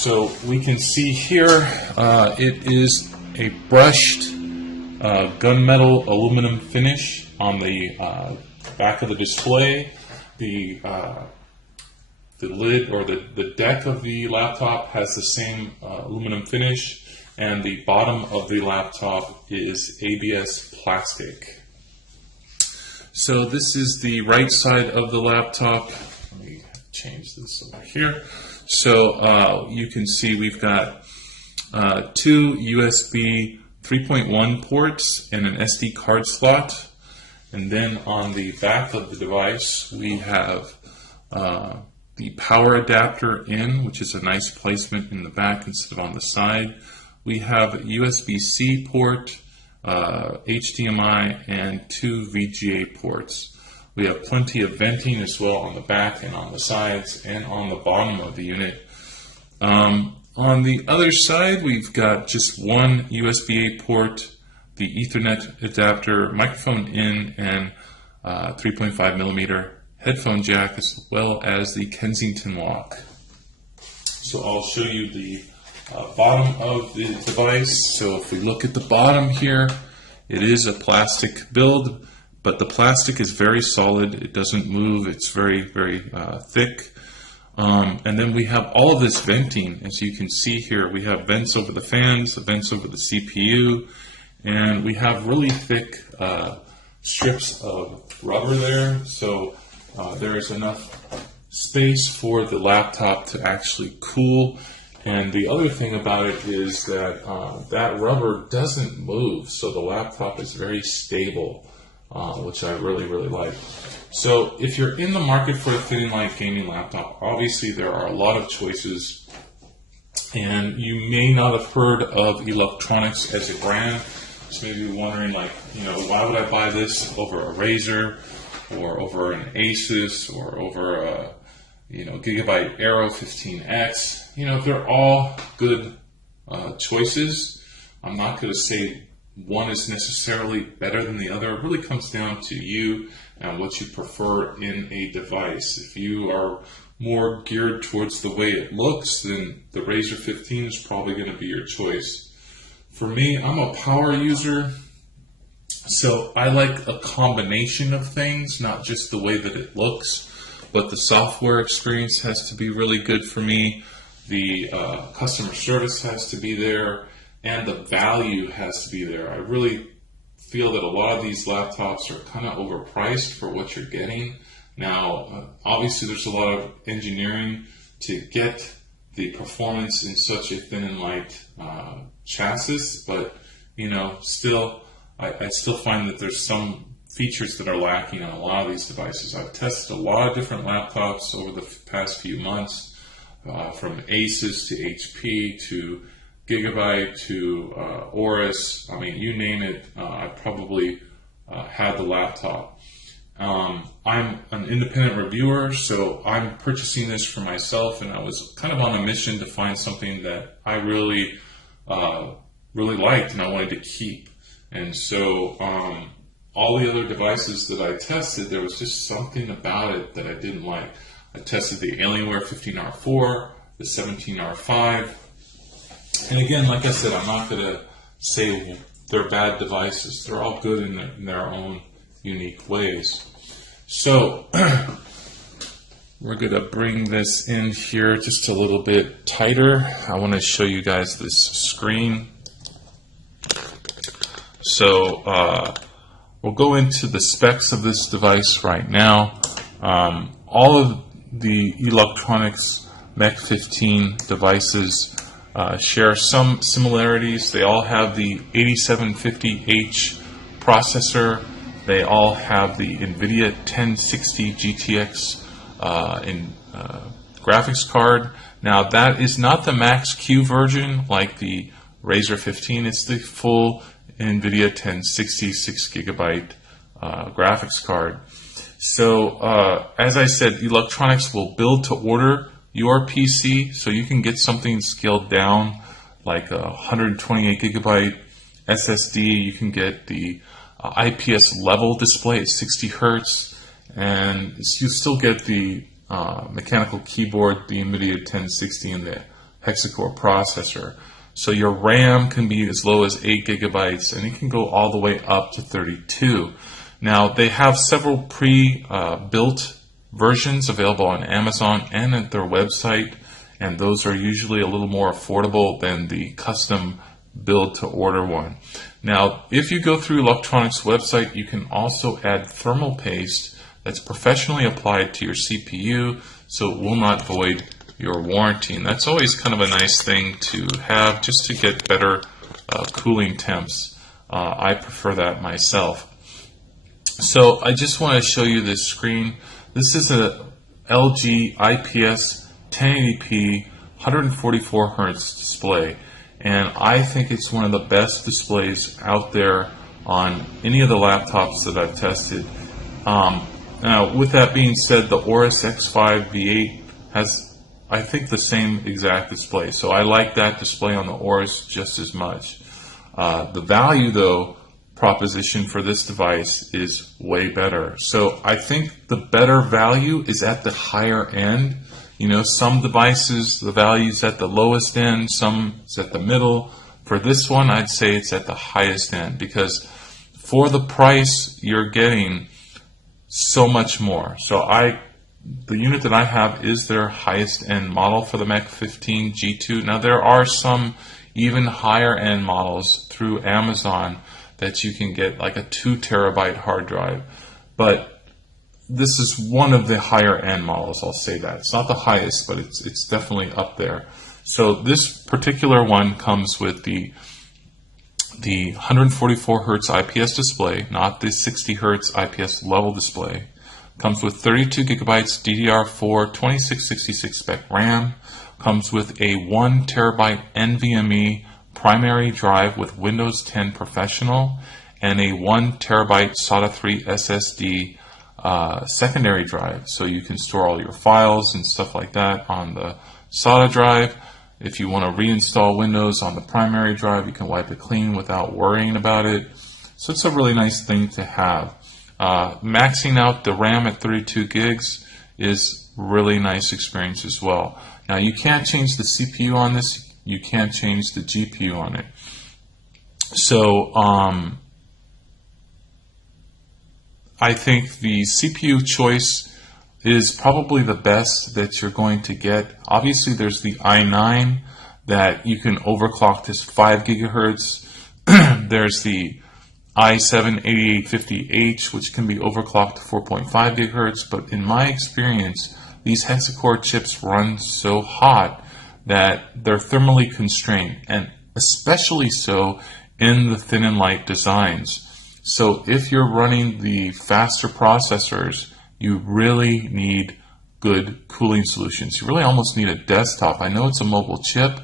So we can see here it is a brushed gunmetal aluminum finish on the back of the display. The lid or the deck of the laptop has the same aluminum finish, and the bottom of the laptop is ABS plastic. So this is the right side of the laptop. Let me change this over here. So you can see we've got two USB 3.1 ports and an SD card slot. And then on the back of the device, we have the power adapter in, which is a nice placement in the back instead of on the side. We have a USB-C port, HDMI, and two VGA ports. We have plenty of venting as well on the back and on the sides and on the bottom of the unit. On the other side, we've got just one USB-A port, the Ethernet adapter, microphone in, and 3.5 millimeter headphone jack, as well as the Kensington lock. So I'll show you the bottom of the device. So if we look at the bottom here, it is a plastic build, but the plastic is very solid. It doesn't move. It's very, very thick. And then we have all of this venting. As you can see here, we have vents over the fans, vents over the CPU, and we have really thick strips of rubber there. So there is enough space for the laptop to actually cool. And the other thing about it is that that rubber doesn't move, so the laptop is very stable, which I really, really like. So if you're in the market for a thin and light gaming laptop, obviously there are a lot of choices, and you may not have heard of Eluktronics as a brand. So maybe you're wondering, like, you know, why would I buy this over a Razer or over an Asus or over a, you know, Gigabyte Aero 15X? You know, they're all good choices. I'm not going to say one is necessarily better than the other. It really comes down to you and what you prefer in a device. If you are more geared towards the way it looks, then the Razer 15 is probably going to be your choice. For me, I'm a power user, so I like a combination of things, not just the way that it looks, but the software experience has to be really good for me. The customer service has to be there, and the value has to be there. I really feel that a lot of these laptops are kind of overpriced for what you're getting. Now, obviously there's a lot of engineering to get the performance in such a thin and light chassis, but you know, still, I still find that there's some features that are lacking on a lot of these devices. I've tested a lot of different laptops over the past few months, from Asus to HP to Gigabyte to Aorus. I mean, you name it, I probably had the laptop. I'm an independent reviewer, so I'm purchasing this for myself, and I was kind of on a mission to find something that I really liked and I wanted to keep. And so all the other devices that I tested, there was just something about it that I didn't like. I tested the Alienware 15R4, the 17R5, and again, like I said, I'm not going to say they're bad devices. They're all good in their own unique ways. So we're going to bring this in here just a little bit tighter. I want to show you guys this screen. So we'll go into the specs of this device right now. All of the Eluktronics Mech 15 devices share some similarities. They all have the 8750H processor. They all have the NVIDIA 1060 GTX graphics card. Now, that is not the Max Q version like the Razer 15. It's the full NVIDIA 1060 6GB graphics card. So, as I said, Eluktronics will build to order your PC, so you can get something scaled down like a 128 gigabyte SSD. You can get the IPS level display at 60 hertz, and you still get the mechanical keyboard, the NVIDIA 1060, and the hexa-core processor. So your RAM can be as low as 8 gigabytes, and it can go all the way up to 32. Now, they have several pre-built versions available on Amazon and at their website, and those are usually a little more affordable than the custom build-to-order one. Now, if you go through Eluktronics' website, you can also add thermal paste that's professionally applied to your CPU, so it will not void your warranty. And that's always kind of a nice thing to have, just to get better cooling temps. I prefer that myself. So I just want to show you this screen. This is a LG IPS 1080p 144 hertz display, and I think it's one of the best displays out there on any of the laptops that I've tested. Now, with that being said, the Aorus X5 V8 has, I think, the same exact display, so I like that display on the Aorus just as much. The value, though, proposition for this device is way better. So I think the better value is at the higher end. You know, some devices, the value's at the lowest end, some is at the middle. For this one, I'd say it's at the highest end, because for the price, you're getting so much more. So the unit that I have is their highest end model for the Mech 15 G2. Now, there are some even higher end models through Amazon that you can get, like a 2 terabyte hard drive. But this is one of the higher end models, I'll say that. It's not the highest, but it's definitely up there. So this particular one comes with the 144 hertz IPS display, not the 60 hertz IPS level display. Comes with 32 gigabytes DDR4 2666 spec RAM. Comes with a 1 terabyte NVMe primary drive with Windows 10 Professional and a 1 terabyte SATA 3 SSD secondary drive, so you can store all your files and stuff like that on the SATA drive. If you want to reinstall Windows on the primary drive, you can wipe it clean without worrying about it. So it's a really nice thing to have. Maxing out the RAM at 32 gigs is really nice experience as well. Now, you can't change the CPU on this. You can't change the GPU on it. So I think the CPU choice is probably the best that you're going to get. Obviously, there's the i9 that you can overclock to 5 gigahertz. There's the i7-8850H, which can be overclocked to 4.5 gigahertz. But in my experience, these hexa-core chips run so hot that they're thermally constrained, and especially so in the thin and light designs. So if you're running the faster processors, you really need good cooling solutions. You really almost need a desktop. I know it's a mobile chip,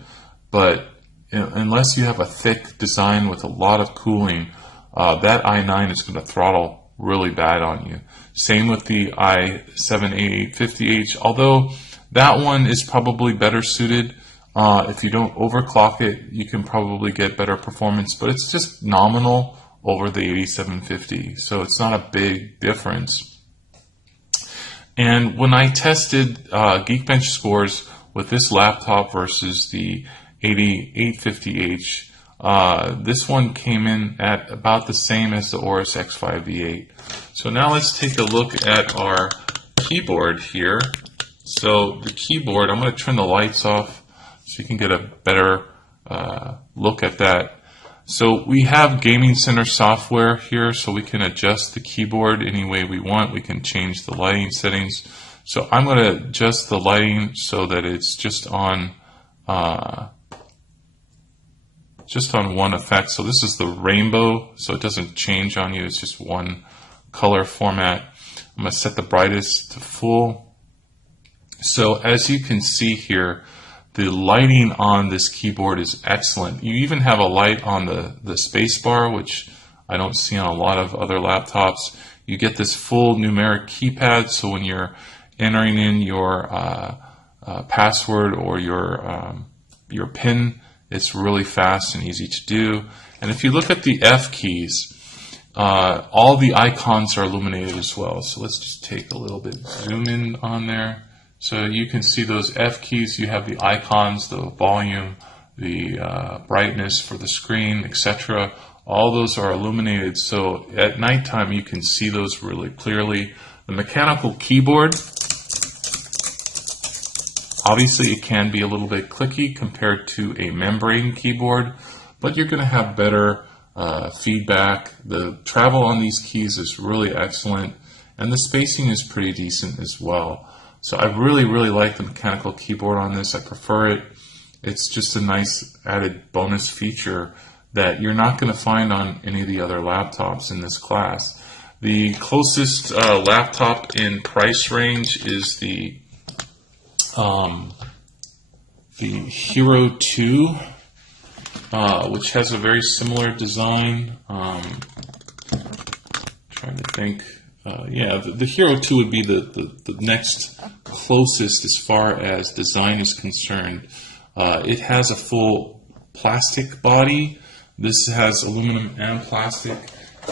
but unless you have a thick design with a lot of cooling, that i9 is going to throttle really bad on you. Same with the i7-8850H, although that one is probably better suited. If you don't overclock it, you can probably get better performance, but it's just nominal over the 8750, so it's not a big difference. And when I tested Geekbench scores with this laptop versus the 8850H, this one came in at about the same as the Aorus X5 V8. So now let's take a look at our keyboard here. So the keyboard, I'm going to turn the lights off so you can get a better look at that. So we have Gaming Center software here, so we can adjust the keyboard any way we want. We can change the lighting settings. So I'm going to adjust the lighting so that it's just on one effect. So this is the rainbow, so it doesn't change on you. It's just one color format. I'm going to set the brightest to full. So as you can see here, the lighting on this keyboard is excellent. You even have a light on the space bar, which I don't see on a lot of other laptops. You get this full numeric keypad, so when you're entering in your password or your PIN, it's really fast and easy to do. And if you look at the F keys, all the icons are illuminated as well. So let's just take a little bit zoom in on there So you can see those F keys. You have the icons, the volume, the brightness for the screen, etc. All those are illuminated, so at nighttime you can see those really clearly. The mechanical keyboard, obviously it can be a little bit clicky compared to a membrane keyboard, but you're going to have better feedback. The travel on these keys is really excellent, and the spacing is pretty decent as well. So I really like the mechanical keyboard on this. I prefer it. It's just a nice added bonus feature that you're not going to find on any of the other laptops in this class. The closest laptop in price range is the Hero 2, which has a very similar design. Trying to think. Yeah, the Hero 2 would be the next closest as far as design is concerned. It has a full plastic body. This has aluminum and plastic.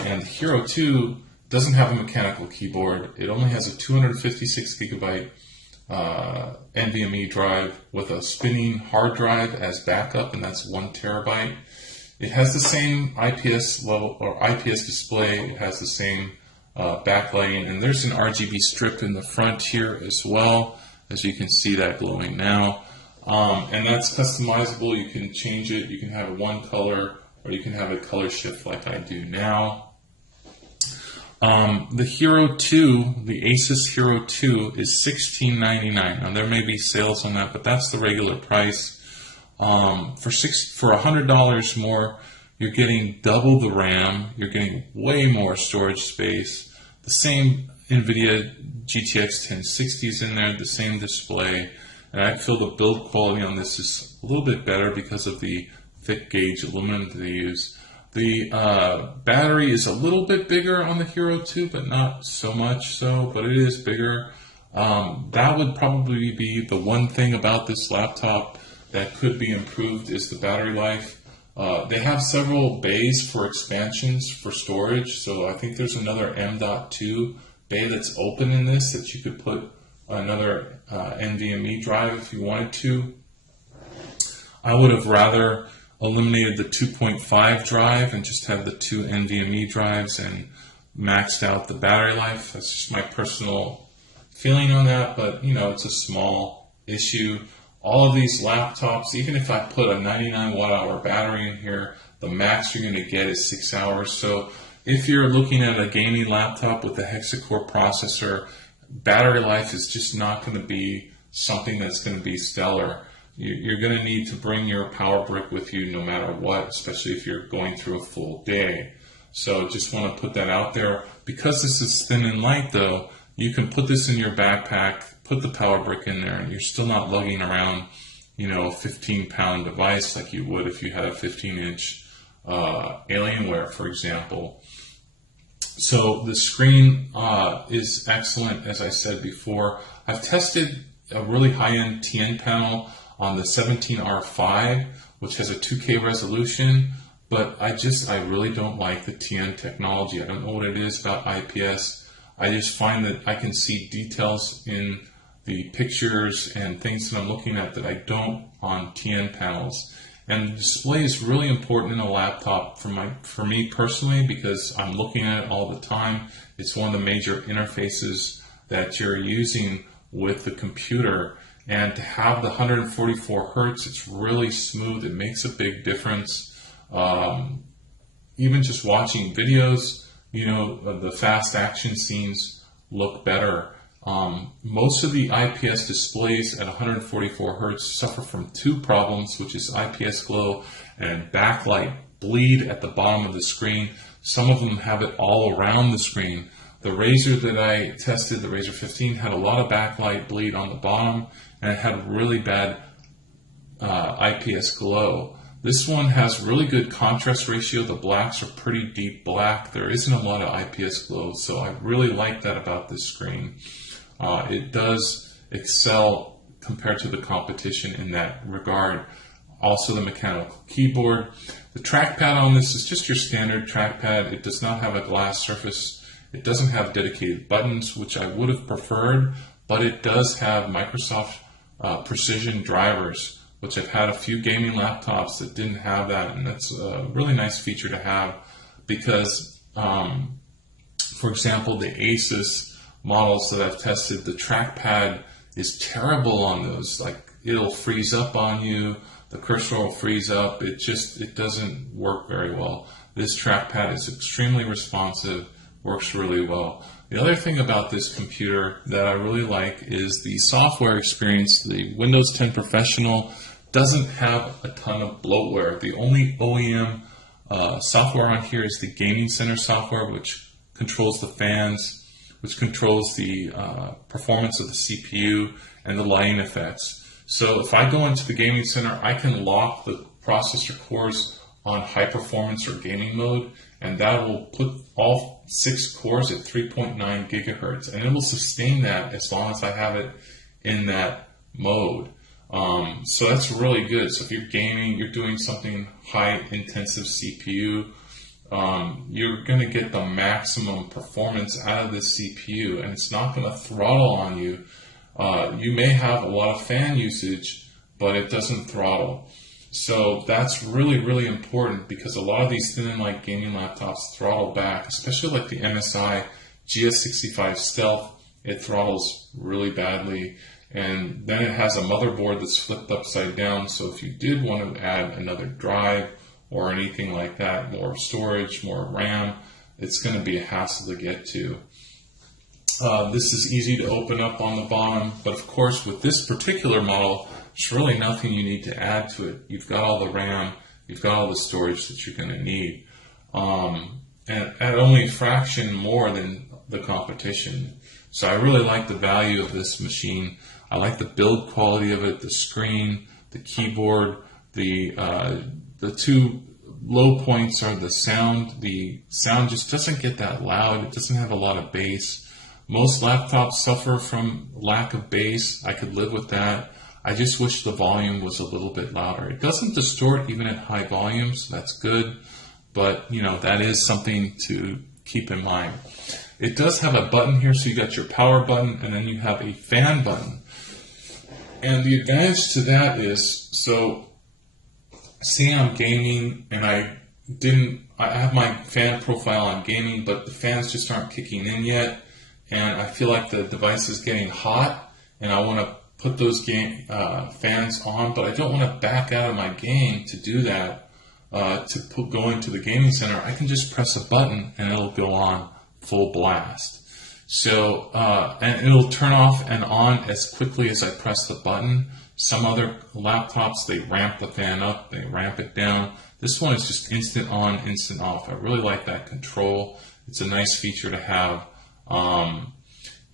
And the Hero 2 doesn't have a mechanical keyboard. It only has a 256 gigabyte NVMe drive with a spinning hard drive as backup, and that's 1 terabyte. It has the same IPS level or IPS display. It has the same backlighting, and there's an RGB strip in the front here as well, as you can see that glowing now. And that's customizable. You can change it. You can have it one color, or you can have a color shift like I do now. The Hero 2, the Asus Hero 2 is $16.99. Now there may be sales on that, but that's the regular price. For $100 more, you're getting double the RAM. You're getting way more storage space. The same NVIDIA GTX 1060 is in there, the same display. And I feel the build quality on this is a little bit better because of the thick gauge aluminum that they use. The battery is a little bit bigger on the Hero 2, but not so much so, but it is bigger. That would probably be the one thing about this laptop that could be improved is the battery life. They have several bays for expansions for storage, so I think there's another M.2 bay that's open in this that you could put another NVMe drive if you wanted to. I would have rather eliminated the 2.5 drive and just have the 2 NVMe drives and maxed out the battery life. That's just my personal feeling on that, but you know, it's a small issue. All of these laptops, even if I put a 99 watt-hour battery in here, the max you're going to get is 6 hours. So if you're looking at a gaming laptop with a hexa-core processor, battery life is just not going to be something that's going to be stellar. You're going to need to bring your power brick with you no matter what, especially if you're going through a full day. So just want to put that out there. Because this is thin and light though, you can put this in your backpack, put the power brick in there, and you're still not lugging around, you know, a 15-pound device like you would if you had a 15-inch Alienware, for example. So the screen is excellent, as I said before. I've tested a really high-end TN panel on the 17R5, which has a 2K resolution, but I really don't like the TN technology. I don't know what it is about IPS. I just find that I can see details in the pictures and things that I'm looking at that I don't on TN panels. And the display is really important in a laptop for me personally, because I'm looking at it all the time. It's one of the major interfaces that you're using with the computer. And to have the 144 hertz, it's really smooth. It makes a big difference. Even just watching videos, you know, the fast action scenes look better. Most of the IPS displays at 144 hertz suffer from two problems, which is IPS glow and backlight bleed at the bottom of the screen. Some of them have it all around the screen. The Razer that I tested, the Razer 15, had a lot of backlight bleed on the bottom, and it had really bad IPS glow. This one has really good contrast ratio. The blacks are pretty deep black. There isn't a lot of IPS glow, so I really like that about this screen. It does excel compared to the competition in that regard. Also the mechanical keyboard. The trackpad on this is just your standard trackpad. It does not have a glass surface. It doesn't have dedicated buttons, which I would have preferred, but it does have Microsoft precision drivers, which I've had a few gaming laptops that didn't have that, and that's a really nice feature to have because, for example, the Asus models that I've tested, the trackpad is terrible on those. Like, it'll freeze up on you, the cursor will freeze up, it doesn't work very well. This trackpad is extremely responsive, works really well. The other thing about this computer that I really like is the software experience. The Windows 10 Professional doesn't have a ton of bloatware. The only OEM software on here is the Gaming Center software, which controls the fans, which controls the performance of the CPU and the lighting effects. So if I go into the Gaming Center, I can lock the processor cores on high performance or gaming mode, and that will put all 6 cores at 3.9 gigahertz, and it will sustain that as long as I have it in that mode. So that's really good. So if you're gaming, you're doing something high intensive CPU, you're going to get the maximum performance out of this CPU, and it's not going to throttle on you. You may have a lot of fan usage, but it doesn't throttle. So that's really, really important because a lot of these thin and light gaming laptops throttle back, especially like the MSI GS65 Stealth. It throttles really badly, and then it has a motherboard that's flipped upside down. So if you did want to add another drive or anything like that, more storage, more RAM, it's going to be a hassle to get to. This is easy to open up on the bottom, but of course with this particular model, there's really nothing you need to add to it. You've got all the RAM, you've got all the storage that you're going to need, and at only a fraction more than the competition. So I really like the value of this machine. I like the build quality of it, the screen, the keyboard. The two low points are the sound. The sound just doesn't get that loud. It doesn't have a lot of bass. Most laptops suffer from lack of bass. I could live with that. I just wish the volume was a little bit louder. It doesn't distort even at high volumes. That's good. But, you know, that is something to keep in mind. It does have a button here. So you got your power button, and then you have a fan button. And the advantage to that is, so say I'm gaming and I have my fan profile on gaming, but the fans just aren't kicking in yet. And I feel like the device is getting hot, and I want to put those fans on, but I don't want to back out of my game to do that. Go into the gaming center, I can just press a button and it'll go on full blast. So, and it'll turn off and on as quickly as I press the button. Some other laptops, they ramp the fan up, they ramp it down. This one is just instant on, instant off. I really like that control. It's a nice feature to have.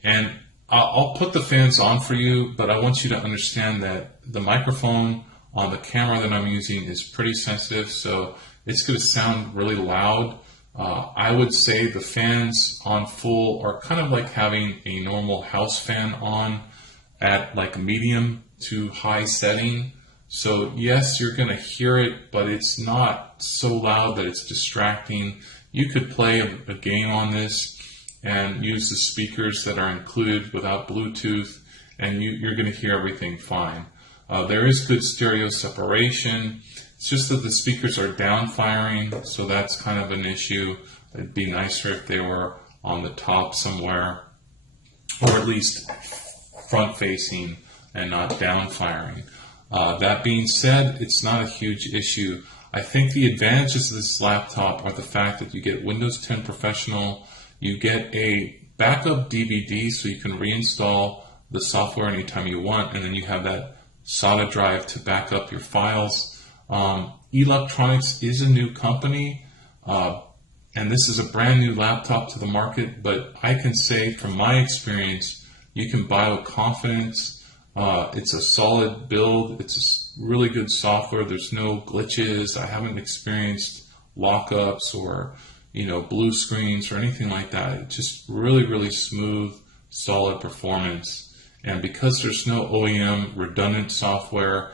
And I'll put the fans on for you, but I want you to understand that the microphone on the camera that I'm using is pretty sensitive, so it's going to sound really loud. I would say the fans on full are kind of like having a normal house fan on at like medium to high setting. So yes, you're going to hear it, but it's not so loud that it's distracting. You could play a game on this and use the speakers that are included without Bluetooth, and you're going to hear everything fine. There is good stereo separation. It's just that the speakers are down firing, so that's kind of an issue. It'd be nicer if they were on the top somewhere, or at least front facing and not down firing. That being said, it's not a huge issue. I think the advantages of this laptop are the fact that you get Windows 10 Professional, you get a backup DVD so you can reinstall the software anytime you want, and then you have that SATA drive to back up your files. Eluktronics is a new company, and this is a brand new laptop to the market, but I can say from my experience, you can buy with confidence. It's a solid build. It's a really good software. There's no glitches. I haven't experienced lockups or blue screens or anything like that. It's just really, really smooth, solid performance. And because there's no OEM redundant software,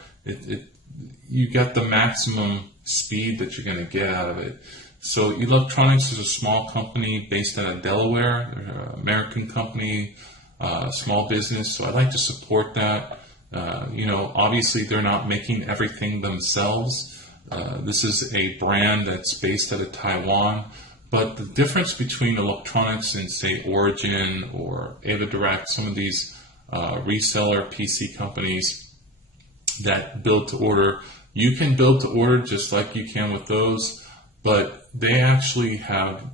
you get the maximum speed that you're going to get out of it. So Eluktronics is a small company based out of Delaware. They're an American company. small business, so I like to support that. Obviously they're not making everything themselves. This is a brand that's based out of Taiwan, but the difference between Eluktronics and say Origin or AvaDirect, some of these reseller PC companies that build to order, you can build to order just like you can with those, but they actually have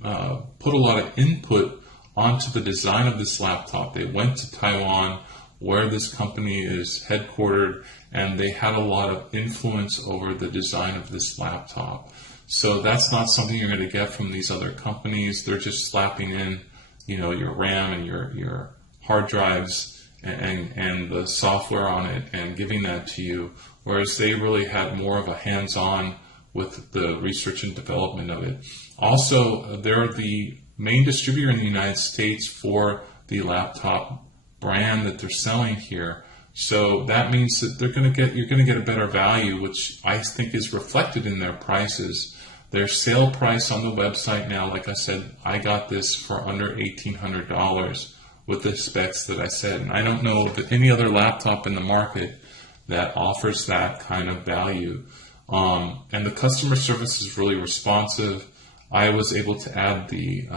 put a lot of input onto the design of this laptop. They went to Taiwan, where this company is headquartered, and they had a lot of influence over the design of this laptop. So that's not something you're going to get from these other companies. They're just slapping in, your RAM and your hard drives and the software on it and giving that to you, whereas they really had more of a hands-on with the research and development of it. Also, they're the main distributor in the United States for the laptop brand that they're selling here. So that means that you're going to get a better value, which I think is reflected in their prices. Their sale price on the website now, like I said, I got this for under $1,800 with the specs that I said. And I don't know of any other laptop in the market that offers that kind of value. And the customer service is really responsive. I was able to add the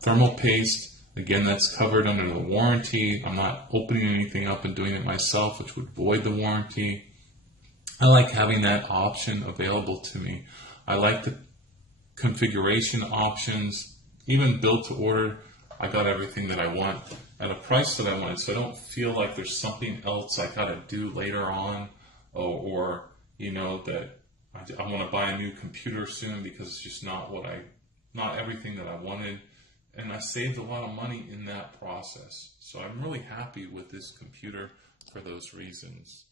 thermal paste. Again, that's covered under the warranty. I'm not opening anything up and doing it myself, which would void the warranty. I like having that option available to me. I like the configuration options. Even build to order, I got everything that I want at a price that I wanted, so I don't feel like there's something else I got to do later on, or that I want to buy a new computer soon because it's just not everything that I wanted. And I saved a lot of money in that process. So I'm really happy with this computer for those reasons.